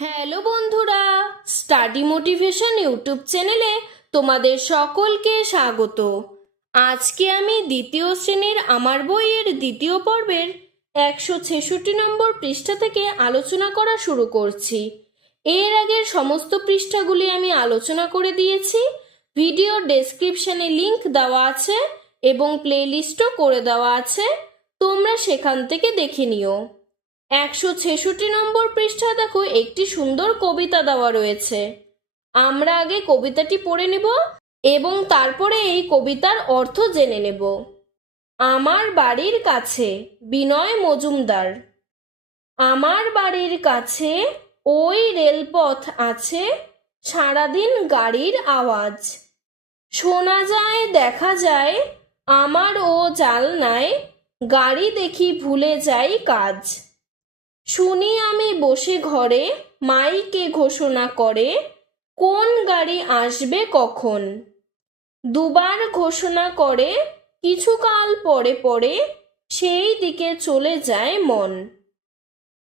Hello বন্ধুরা study motivation YouTube চ্যানেলে তোমাদের সকলকে স্বাগত। আজকে আমি দ্বিতীয় শ্রেণির আমার বইয়ের দ্বিতীয় পর্বের একশো ছেষট্টি নম্বর পৃষ্ঠা থেকে আলোচনা করা শুরু করছি। এর আগের সমস্ত পৃষ্ঠাগুলি আমি আলোচনা করে দিয়েছি। ভিডিও ডেসক্রিপশনে লিংক দেওয়া আছে এবং প্লেলিস্টও করে দেওয়া আছে। তোমরা সেখান থেকে দেখে নিও। একশো ছেষট্টি নম্বর পৃষ্ঠা দেখো একটি সুন্দর কবিতা দেওয়া রয়েছে। আমরা আগে কবিতাটি পড়ে নেব এবং তারপরে এই কবিতার অর্থ জেনে নেব। আমার বাড়ির কাছে বিনয় মজুমদার। আমার বাড়ির কাছে ওই রেলপথ আছে, সারাদিন গাড়ির আওয়াজ। শোনা যায়, দেখা যায়, আমার ও জালনায় গাড়ি দেখি ভুলে যাই কাজ। শুনি আমি বসে ঘরে, মাইকে ঘোষণা করে, কোন গাড়ি আসবে কখন? দুবার ঘোষণা করে কিছুকাল পরে পরে, সেই দিকে চলে যায় মন।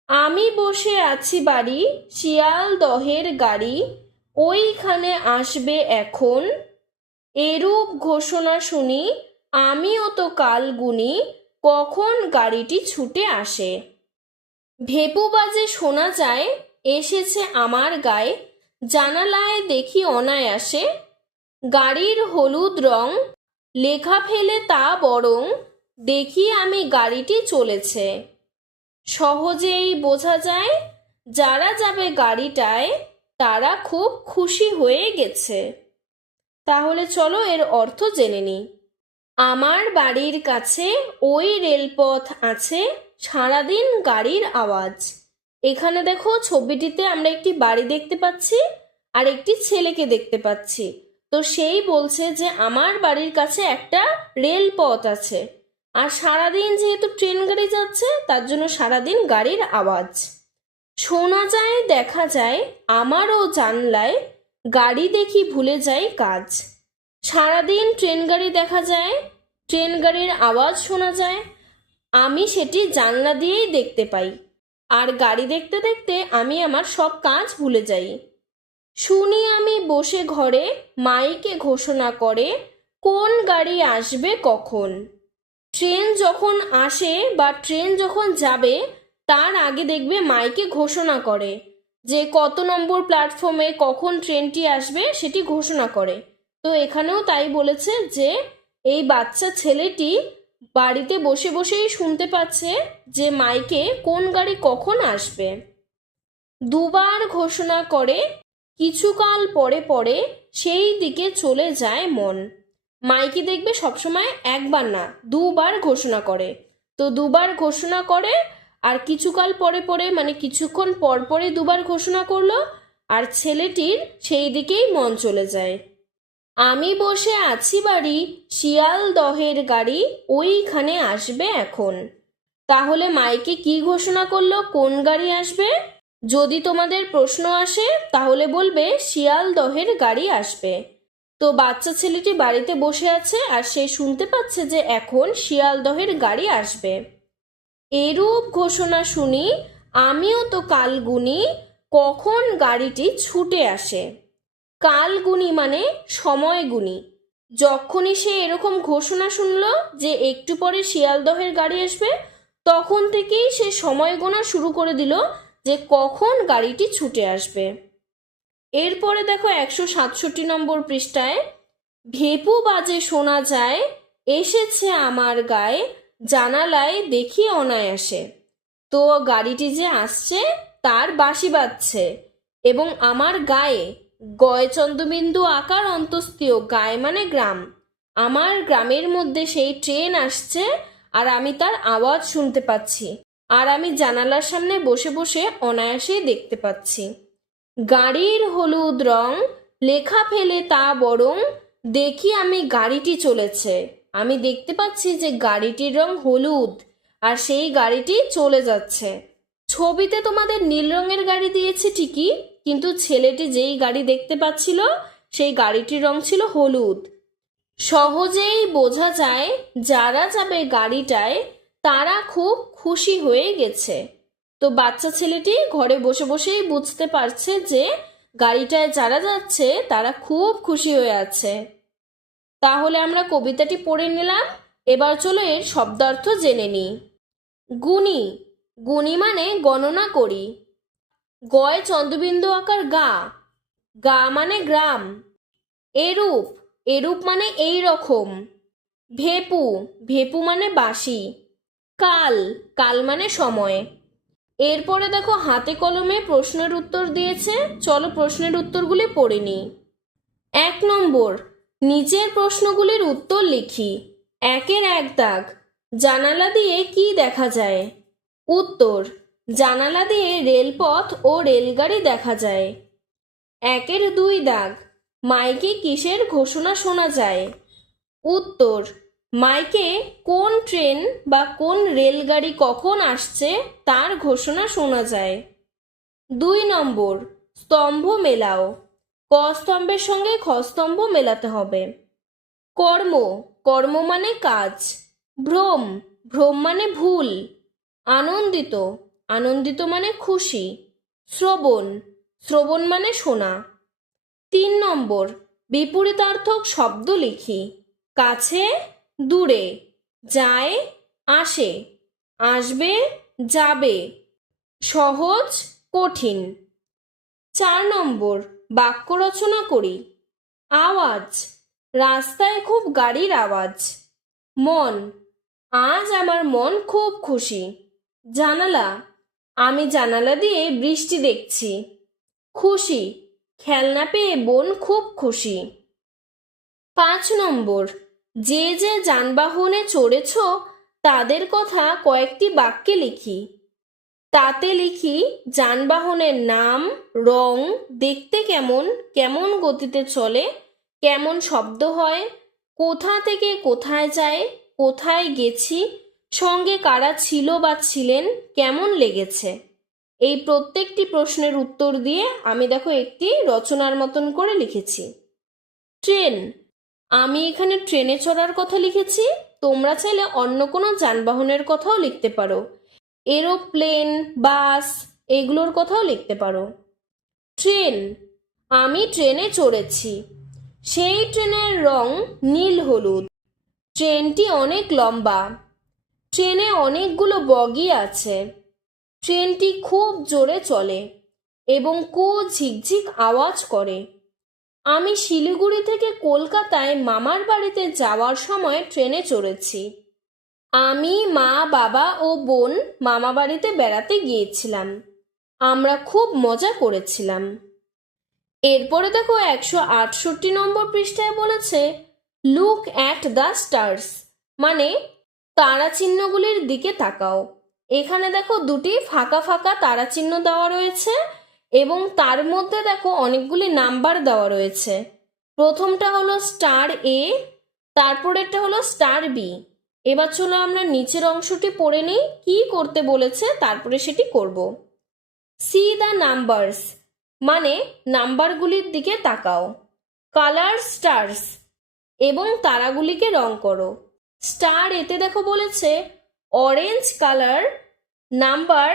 আমি বসে আছি বাড়ি, শিয়াল দহের গাড়ি, ওইখানে আসবে এখন। এরূপ ঘোষণা শুনি, আমিও তো কাল গুনি, কখন গাড়িটি ছুটে আসে? ভেপু বাজে শোনা যায়, এসেছে আমার গায়ে, জানালায় দেখি অনায়াসে, গাড়ির হলুদ রং, লেখা ফেলে তা বরং দেখি আমি গাড়িটি চলেছে। সহজেই বোঝা যায়, যারা যাবে গাড়িটায়, তারা খুব খুশি হয়ে গেছে। তাহলে চলো এর অর্থ জেনে নিই। আমার বাড়ির কাছে ওই রেলপথ আছে, সারাদিন গাড়ির আওয়াজ। এখানে দেখো ছবিটিতে আমরা একটি বাড়ি দেখতে পাচ্ছি, আর একটি ছেলেকে দেখতে পাচ্ছি। তো সেই বলছে যে আমার বাড়ির কাছে একটা রেলপথ আছে, আর সারাদিন যেহেতু ট্রেন গাড়ি যাচ্ছে, তার জন্য সারাদিন গাড়ির আওয়াজ। শোনা যায়, দেখা যায়, আমারও জানলায় গাড়ি দেখি ভুলে যায় কাজ। সারাদিন ট্রেন গাড়ি দেখা যায়, ট্রেন গাড়ির আওয়াজ শোনা যায়, আমি সেটি জানলা দিয়েই দেখতে পাই। আর গাড়ি দেখতে দেখতে আমি আমার সব কাজ ভুলে যাই। শুনি আমি বসে ঘরে মাইকে ঘোষণা করে কোন গাড়ি আসবে কখন। ট্রেন যখন আসে বা ট্রেন যখন যাবে, তার আগে দেখবে মাইকে ঘোষণা করে যে কত নম্বর প্ল্যাটফর্মে কখন ট্রেনটি আসবে সেটি ঘোষণা করে। তো এখানেও তাই বলেছে যে, এই বাচ্চা ছেলেটি বাড়িতে বসে বসেই শুনতে পাচ্ছে যে মাইকে কোন গাড়ি কখন আসবে। দুবার ঘোষণা করে, কিছুকাল পরে পরে সেই দিকে চলে যায় মন। মাইকে দেখবে সবসময় একবার না, দুবার ঘোষণা করে। তো দুবার ঘোষণা করে, আর কিছুকাল পরে পরে মানে কিছুক্ষণ পর পরে দুবার ঘোষণা করল, আর ছেলেটির সেই দিকেই মন চলে যায়। আমি বসে আছি বাড়ি, শিয়াল দহের গাড়ি, ওইখানে আসবে এখন। তাহলে মাইকে কি ঘোষণা করল? কোন গাড়ি আসবে? যদি তোমাদের প্রশ্ন আসে, তাহলে বলবে শিয়াল দহের গাড়ি আসবে। তো বাচ্চা ছেলেটি বাড়িতে বসে আছে আর সে শুনতে পাচ্ছে যে এখন শিয়ালদহের গাড়ি আসবে। এরূপ ঘোষণা শুনি, আমিও তো কাল গুনি, কখন গাড়িটি ছুটে আসে? কাল গুনি মানে সময় গুনি যখনই সে এরকম ঘোষণা শুনলো যে একটু পরে শিয়ালদহের গাড়ি আসবে, তখন থেকেই সে সময় গোনা শুরু করে দিল যে কখন গাড়িটি ছুটে আসবে। এরপরে দেখো একশো সাতষট্টি নম্বর পৃষ্ঠায়, ভেপু বাজে শোনা যায়, এসেছে আমার গায়ে, জানালায় দেখি অনায়াসে। তো গাড়িটি যে আসছে, তার বাঁশি বাজছে এবং আমার গায়ে গয় চন্দ্রবিন্দু আকার অন্তস্তীয় গায়ে মানে গ্রাম। আমার গ্রামের মধ্যে সেই ট্রেন আসছে আর আমি তার আওয়াজ শুনতে পাচ্ছি আর আমি জানালার সামনে বসে বসে অনায়াসেই দেখতে পাচ্ছি। গাড়ির হলুদ রং, লেখা ফেলে তা বরং দেখি আমি গাড়িটি চলেছে। আমি দেখতে পাচ্ছি যে গাড়িটির রং হলুদ আর সেই গাড়িটি চলে যাচ্ছে। ছবিতে তোমাদের নীল রঙের গাড়ি দিয়েছে ঠিকই কিন্তু ছেলেটি যেই গাড়ি দেখতে পাচ্ছিল, সেই গাড়িটির রং ছিল হলুদ। সহজেই বোঝা যায় যারা যাবে গাড়িটায়, তারা খুব খুশি হয়ে গেছে। তো বাচ্চা ছেলেটি ঘরে বসে বসেই বুঝতে পারছে যে গাড়িটায় যারা যাচ্ছে, তারা খুব খুশি হয়ে আছে। তাহলে আমরা কবিতাটি পড়ে নিলাম। এবার চলো এর শব্দার্থ জেনে নিই। গুণী। গুণী মানে গণনা করি। গয় চন্দ্রবিন্দু আকার গা। গা মানে গ্রাম। এরূপ এরূপ মানে এই রকম। ভেপু ভেপু মানে বাসি কাল কাল মানে সময়। এরপরে দেখো হাতে কলমে প্রশ্নের উত্তর দিয়েছে। চলো প্রশ্নের উত্তরগুলি পড়ে নিই। এক নম্বর, নিচের প্রশ্নগুলির উত্তর লিখি। একের এক দাগ। জানালা দিয়ে কি দেখা যায়? উত্তর জানালা দিয়ে রেলপথ ও রেলগাড়ি দেখা যায়। একের দুই দাগ। মাইকে কিসের ঘোষণা শোনা যায়? উত্তর, মাইকে কোন ট্রেন বা কোন রেলগাড়ি কখন আসছে তার ঘোষণা শোনা যায়। দুই নম্বর, স্তম্ভ মেলাও। ক স্তম্ভের সঙ্গে খ স্তম্ভ মেলাতে হবে। কর্ম কর্ম মানে কাজ। ভ্রম ভ্রম মানে ভুল। আনন্দিত আনন্দিত মানে খুশি। শ্রবণ। শ্রবণ মানে শোনা। তিন নম্বর, বিপরীতার্থক শব্দ লিখি। কাছে, দূরে। যায়, আসে। আসবে, যাবে। সহজ, কঠিন। চার নম্বর, বাক্য রচনা করি। আওয়াজ। রাস্তায় খুব গাড়ির আওয়াজ। মন। আজ আমার মন খুব খুশি। জানালা। আমি জানালা দিয়ে বৃষ্টি দেখছি। খুশি। খেলনা পেয়ে বোন খুব খুশি। পাঁচ নম্বর। যে যে যানবাহনে চড়েছ, তাদের কথা কয়েকটি বাক্যে লিখি। তাতে লিখি, যানবাহনের নাম, রং, দেখতে কেমন কেমন গতিতে চলে, কেমন শব্দ হয়, কোথা থেকে কোথায় যায়, কোথায় গেছি সঙ্গে কারা ছিল বা ছিলেন, কেমন লেগেছে? এই প্রত্যেকটি প্রশ্নের উত্তর দিয়ে আমি দেখো একটি রচনার মতন করে লিখেছি। ট্রেন। আমি এখানে ট্রেনে চড়ার কথা লিখেছি, তোমরা চাইলে অন্য কোনো যানবাহনের কথাও লিখতে পারো। এরোপ্লেন, বাস, এগুলোর কথাও লিখতে পারো। ট্রেন। আমি ট্রেনে চড়েছি। সেই ট্রেনের রং নীল হলুদ। ট্রেনটি অনেক লম্বা। ট্রেনে অনেকগুলো বগি আছে। ট্রেনটি খুব জোরে চলে এবং কু ঝিকঝিক আওয়াজ করে। আমি শিলিগুড়ি থেকে কলকাতায় মামার বাড়িতে যাওয়ার সময় ট্রেনে চড়েছি। আমি, মা, বাবা ও বোন মামা বাড়িতে বেড়াতে গিয়েছিলাম। আমরা খুব মজা করেছিলাম। এরপরে দেখো একশো আটষট্টি নম্বর পৃষ্ঠায় বলেছে লুক অ্যাট দ্য স্টার্স মানে তারা চিহ্নগুলির দিকে তাকাও। এখানে দেখো দুটি ফাঁকা ফাঁকা তারা চিহ্ন দেওয়া রয়েছে এবং তার মধ্যে দেখো অনেকগুলি নাম্বার দেওয়া রয়েছে। প্রথমটা হলো স্টার এ, তারপরেরটা হলো স্টার বি। এবার চলো আমরা নিচের অংশটি পড়ে নিই, কি করতে বলেছে তারপরে সেটি করব। সি দ্য নাম্বারস মানে নাম্বারগুলির দিকে তাকাও। কালার স্টার্স, এবং তারাগুলিকে রং করো। স্টার এতে দেখো বলেছে অরেঞ্জ কালার নাম্বার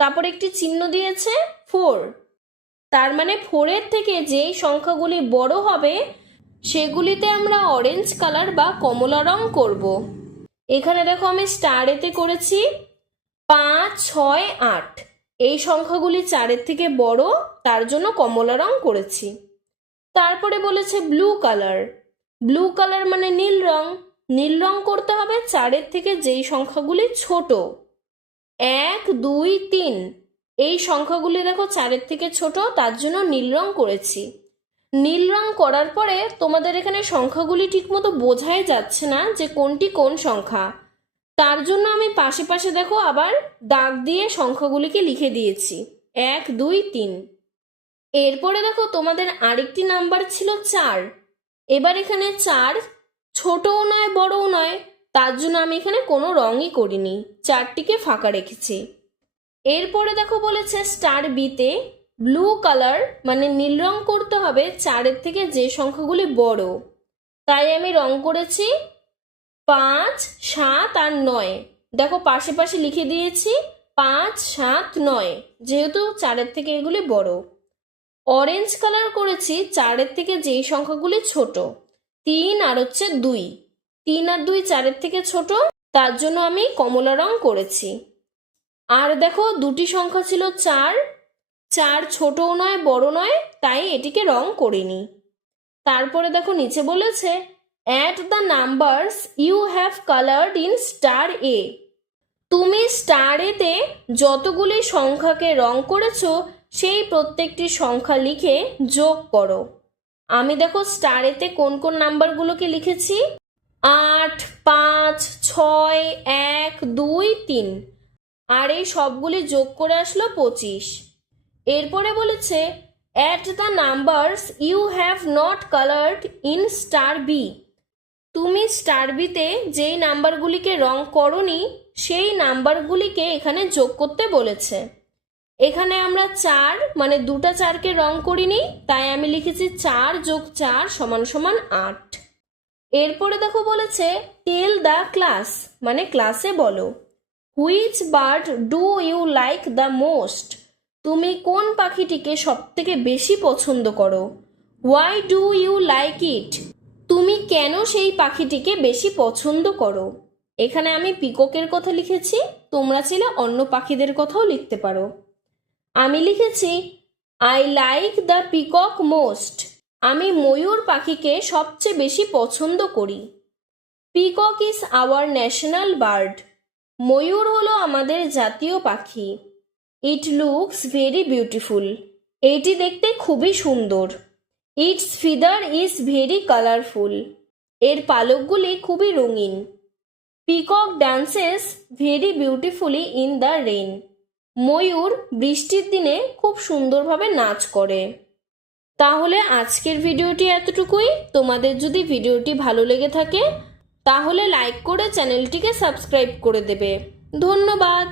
তারপর একটি চিহ্ন দিয়েছে ফোর তার মানে ফোরের থেকে যেই সংখ্যাগুলি বড় হবে, সেগুলিতে আমরা অরেঞ্জ কালার বা কমলা রং করব। এখানে দেখো আমি স্টার এতে করেছি পাঁচ, ছয়, আট। এই সংখ্যাগুলি চারের থেকে বড়, তার জন্য কমলা রং করেছি। তারপরে বলেছে ব্লু কালার ব্লু কালার মানে নীল রং। নীল রং করতে হবে চারের থেকে যেই সংখ্যাগুলি ছোট। এক, দুই, তিন। এই সংখ্যাগুলি দেখো চারের থেকে ছোট, তার জন্য নীল রং করেছি। নীল রং করার পরে তোমাদের এখানে সংখ্যাগুলি ঠিকমতো বোঝাই যাচ্ছে না যে কোনটি কোন সংখ্যা। তার জন্য আমি পাশে পাশে দেখো আবার দাগ দিয়ে সংখ্যাগুলিকে লিখে দিয়েছি। এক, দুই, তিন। এরপরে দেখো তোমাদের আরেকটি নাম্বার ছিল চার। এবার এখানে চার ছোটও নয়, বড়ও নয়। তার জন্য আমি এখানে কোনো রঙই করিনি। চারটিকে ফাঁকা রেখেছি। এরপরে দেখো বলেছে স্টার বিতে ব্লু কালার মানে নীল রং করতে হবে চারের থেকে যে সংখ্যাগুলি বড়। তাই আমি রং করেছি পাঁচ, সাত আর নয়। দেখো পাশে পাশে লিখে দিয়েছি পাঁচ, সাত, নয়। যেহেতু চারের থেকে এগুলি বড়। অরেঞ্জ কালার করেছি, চারের থেকে যেই সংখ্যাগুলি ছোট। তিন আর হচ্ছে দুই। তিন আর দুই চারের থেকে ছোট, তার জন্য আমি কমলা রং করেছি। আর দেখো, দুটি সংখ্যা ছিল চার। চার ছোটও নয় বড় নয়, তাই এটিকে রং করিনি। তারপরে দেখো, নিচে বলেছে at the numbers you have coloured in star A তুমি স্টার এতে যতগুলি সংখ্যাকে রং করেছ, সেই প্রত্যেকটি সংখ্যা লিখে যোগ করো। আমি দেখো স্টার এতে কোন কোন নাম্বারগুলোকে লিখেছি? আট, পাঁচ, ছয়, এক, দুই, তিন। আর এই সবগুলি যোগ করে আসলো পঁচিশ। এরপরে বলেছে at the numbers you have not coloured in star B তুমি স্টার বিতে যেই নাম্বারগুলিকে রং করনি, সেই নাম্বারগুলিকে এখানে যোগ করতে বলেছে। এখানে আমরা চার মানে দুটা চারকে রং করিনি, তাই আমি লিখেছি চার যোগ চার সমান সমান আট। এরপরে দেখো বলেছে টেল দ্য ক্লাস মানে ক্লাসে বলো which bird do you like the most তুমি কোন পাখিটিকে সব থেকে বেশি পছন্দ করো? Why do you like it তুমি কেন সেই পাখিটিকে বেশি পছন্দ করো? এখানে আমি পিককের কথা লিখেছি, তোমরা ছিলে অন্য পাখিদের কথাও লিখতে পারো। আমি লিখেছি I like the peacock most আমি ময়ূর পাখিকে সবচেয়ে বেশি পছন্দ করি। Peacock is our national bird ময়ূর হলো আমাদের জাতীয় পাখি। ইট লুকস ভেরি বিউটিফুল এটি দেখতে খুবই সুন্দর। Its feather is very colourful এর পালকগুলি খুবই রঙিন। Peacock dances very beautifully in the rain ময়ূর বৃষ্টির দিনে খুব সুন্দরভাবে নাচ করে। তাহলে আজকের ভিডিওটি এতটুকুই। তোমাদের যদি ভিডিওটি ভালো লেগে থাকে, তাহলে লাইক করে চ্যানেলটিকে সাবস্ক্রাইব করে দেবে। ধন্যবাদ।